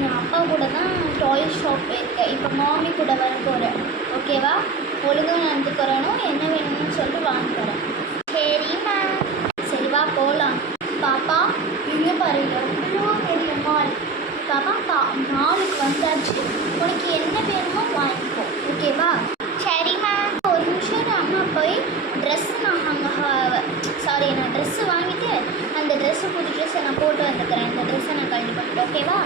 எங்கள் அப்பா கூட தான் டாய் ஷாப் போயிருக்கேன். இப்போ மாமி கூட வர போகிறேன். ஓகேவா? ஒழுங்காக நடந்துக்கிறணும். என்ன வேணும்னு சொல்லிட்டு வாங்க போகிறேன். சரிம்மா. சரி வா போகலாம். பாப்பா இங்கே பாரு, எவ்வளோ பெரிய மால். பாப்பா மாலுக்கு வந்தாச்சு. உனக்கு என்ன வேணுமோ வாங்கிக்கோ. ஓகேவா? சரிம்மா. ஒரு நிமிஷம் அம்மா போய் ட்ரெஸ்ஸு நான் ட்ரெஸ்ஸு வாங்கிட்டு அந்த ட்ரெஸ்ஸு புது ட்ரெஸ்ஸை நான் போட்டு வந்துக்கிறேன். இந்த ட்ரெஸ்ஸை நான் கழட்டி போட்டுட்டு. ஓகேவா?